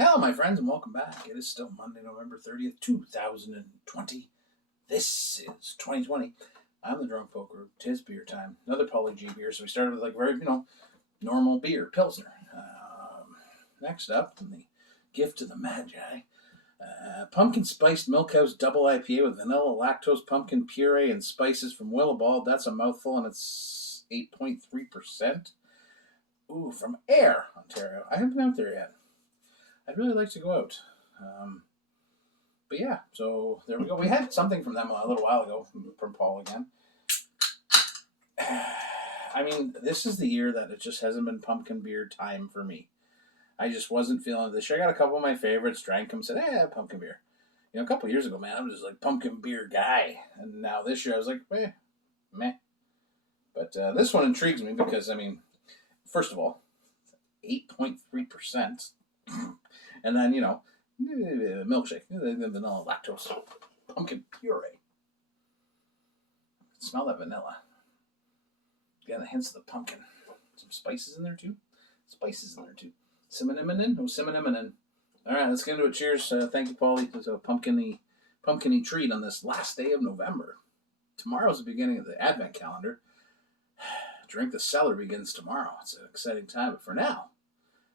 Hello, my friends, and welcome back. It is still Monday, November 30th, 2020. This is 2020. I'm the Drunk Poker. Tis beer time. Another Pauly G beer. So we started with very, normal beer, Pilsner. Next up, in the gift of the Magi, pumpkin spiced Milkhouse double IPA with vanilla, lactose, pumpkin puree, and spices from Willibald. That's a mouthful, and it's 8.3%. Ooh, from Ayr, Ontario. I haven't been out there yet. I'd really like to go out. But yeah, so there we go. We had something from them a little while ago, from Paul again. I mean, this is the year that it just hasn't been pumpkin beer time for me. I just wasn't feeling it this year. I got a couple of my favorites, drank them, said, pumpkin beer. A couple of years ago, man, I was just like pumpkin beer guy. And now this year I was like, meh. But this one intrigues me because, first of all, 8.3%. And then, milkshake, the vanilla, lactose, pumpkin puree. Smell that vanilla. Got the hints of the pumpkin. Some spices in there too. Cinnamon. All right, let's get into it. Cheers. Thank you, Paulie. It's a pumpkin-y treat on this last day of November. Tomorrow's the beginning of the Advent calendar. Drink the Cellar begins tomorrow. It's an exciting time, but for now,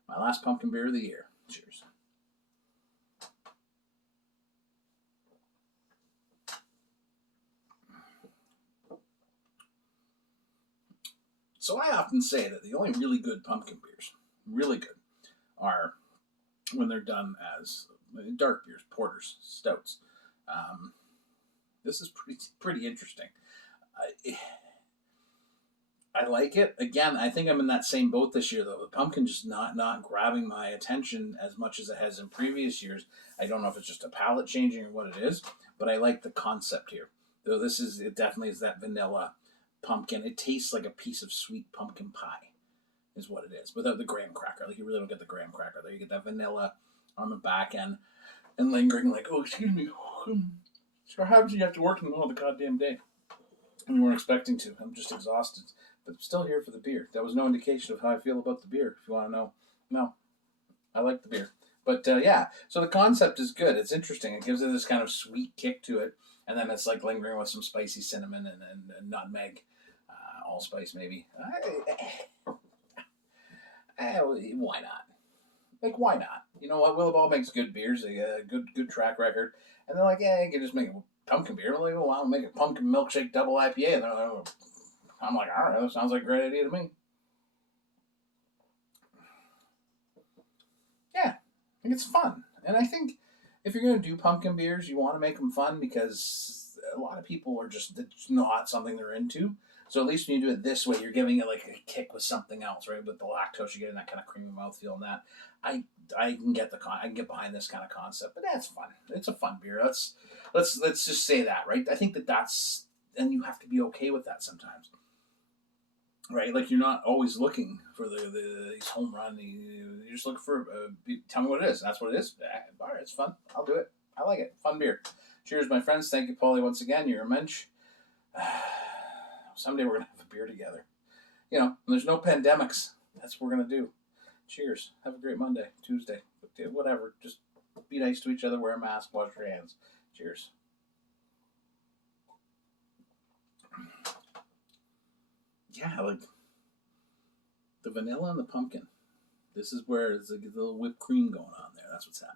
my last pumpkin beer of the year. Cheers. So I often say that the only really good pumpkin beers, really good, are when they're done as dark beers, porters, stouts. This is pretty interesting. I like it. Again, I think I'm in that same boat this year, though. The pumpkin just not grabbing my attention as much as it has in previous years. I don't know if it's just a palate changing or what it is, but I like the concept here. Though it definitely is that vanilla pumpkin. It tastes like a piece of sweet pumpkin pie, is what it is, without the graham cracker. Like, you really don't get the graham cracker there. You get that vanilla on the back end and lingering, like, oh, excuse me. So how did you have to work in the middle of the goddamn day? And you weren't expecting to. I'm just exhausted. But I'm still here for the beer. That was no indication of how I feel about the beer, if you want to know. No, I like the beer. But yeah, so the concept is good. It's interesting. It gives it this kind of sweet kick to it. And then it's like lingering with some spicy cinnamon and nutmeg. Allspice, maybe. Why not? Like, why not? You know what? Willibald makes good beers. They got a good track record. And they're like, you can just make a pumpkin beer. Like, well, I'll make a pumpkin milkshake double IPA. And I'm like, all right, that sounds like a great idea to me. Yeah, I think it's fun. And I think if you're going to do pumpkin beers, you want to make them fun because a lot of people are just not something they're into. So at least when you do it this way, you're giving it like a kick with something else, right? With the lactose, you're getting that kind of creamy mouthfeel and that. I can get I can get behind this kind of concept, but that's fun. It's a fun beer. Let's just say that, right? I think that's, and you have to be okay with that sometimes, right? Like, you're not always looking for these home run. You're just looking for tell me what it is. That's what it is. All right, it's fun. I'll do it. I like it. Fun beer. Cheers, my friends. Thank you, Paulie, once again. You're a mensch. Someday we're going to have a beer together. When there's no pandemics, that's what we're going to do. Cheers. Have a great Monday, Tuesday, whatever. Just be nice to each other, wear a mask, wash your hands. Cheers. Yeah, like the vanilla and the pumpkin. This is where there's a little whipped cream going on there. That's what's happening.